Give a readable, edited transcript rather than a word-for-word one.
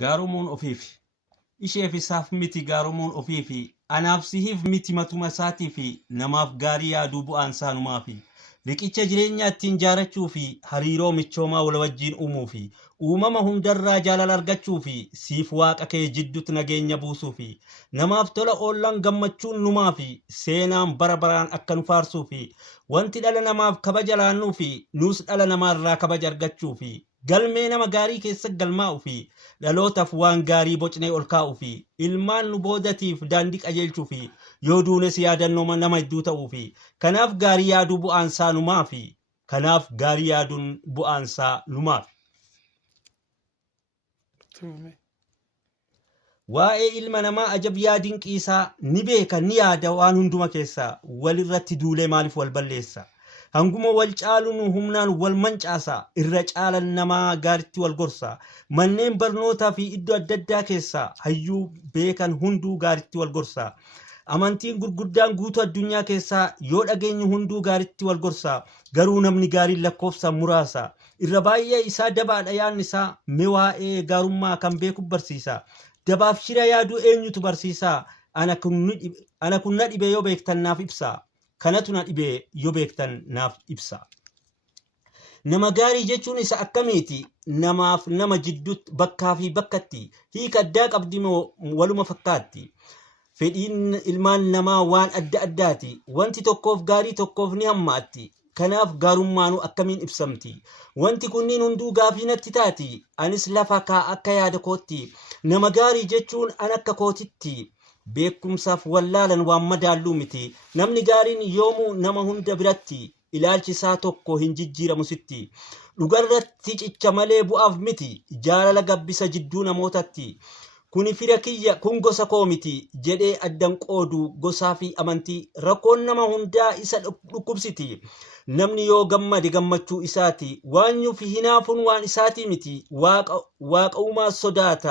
Gaarumuun ofiif isheef isaaf miti gaarumuun ofiifi anaaf sihiif miti matuma isaatii fi namaaf gaarii yaaduu bu'aan saanumaa fi riqicha jireenya ittiin jaarachuu fi hariiroo michoomaa wal wajjiin uumuu fi uumama hundarraa jaalala argachuu fi siif waaqa kee jidduutti nageenya buusuu fi namaaf tola oollan gammachuun numaa fi seenaan bara baraan akka nu faarsuu fi wanti dhala namaaf kabaja laannuu fi nuus dhala namaarraa kabaja argachuu fi galmee nama gaarii keessa galmaa'u fi dhalootaaf waan gaarii bocnee ol kaa'u fi ilmaan nu boodatiif daandii qajeelchuu fi yoo duunes yaadannoo nama hedduu ta'uu fi kanaaf gaarii yaaduu bu'aansaa numaa fi kanaaf gaarii yaaduun bu'aansaa numaaf. Waa'ee ilma namaa ajab yaadiin qiisaa ni beeka ni yaada waan hunduma keessaa walirratti duulee maaliif wal balleessa. Hanguma wal caaluun humnaan wal mancaasa irra caalan namaa gaaritti wal gorsa manneen barnootaa fi iddoo adda addaa keessaa hayyuu beekan hunduu gaaritti wal gorsa amantiin gurguddaan guutuu addunyaa keessaa yoo dhageenyu hunduu gaaritti wal gorsa garuu namni gaariin lakkoofsa muraasa irra baay'ee isaa dabaadha yaadni isaa waa'ee gaarummaa kan beeku barsiisa dabaaf shira yaaduu eenyutu barsiisa ana kun na dhibe yoo beektan naaf ibsa. Kanatu na dhibee yoo beektan naaf ibsa. Nama gaarii jechuun isa akkamiiti? Namaaf nama jidduutti bakkaa fi bakkatti hiika addaa qabdi moo waluma fakkaatti? Fedhiin ilmaan namaa waan adda addaati. Wanti tokkoof gaarii tokkoof ni hammaatti. Kanaaf gaarummaanu akkamiin ibsamti? Wanti kunniin hunduu gaafii natti taati. Anis lafa kaa akka yaada kootti. Nama gaarii jechuun an akka kootitti. Beekumsaaf wallaalan waan madaalluu miti namni gaariin yoomuu nama hunda biratti ilaalchi isaa tokko hin jijjiiramu sitti dhugarratti cicha malee bu'aaf miti jaalala gabbisa jidduu namootatti kuni fira kiyya kun gosa koo miti jedhee addan qoodu gosaa fi amantii rakkoon nama hundaa isa dhukkubsiti namni yoo gammade gammachuu isaati waan yuufi hinaafuun waan isaatii miti waaqa uumaa sodaata.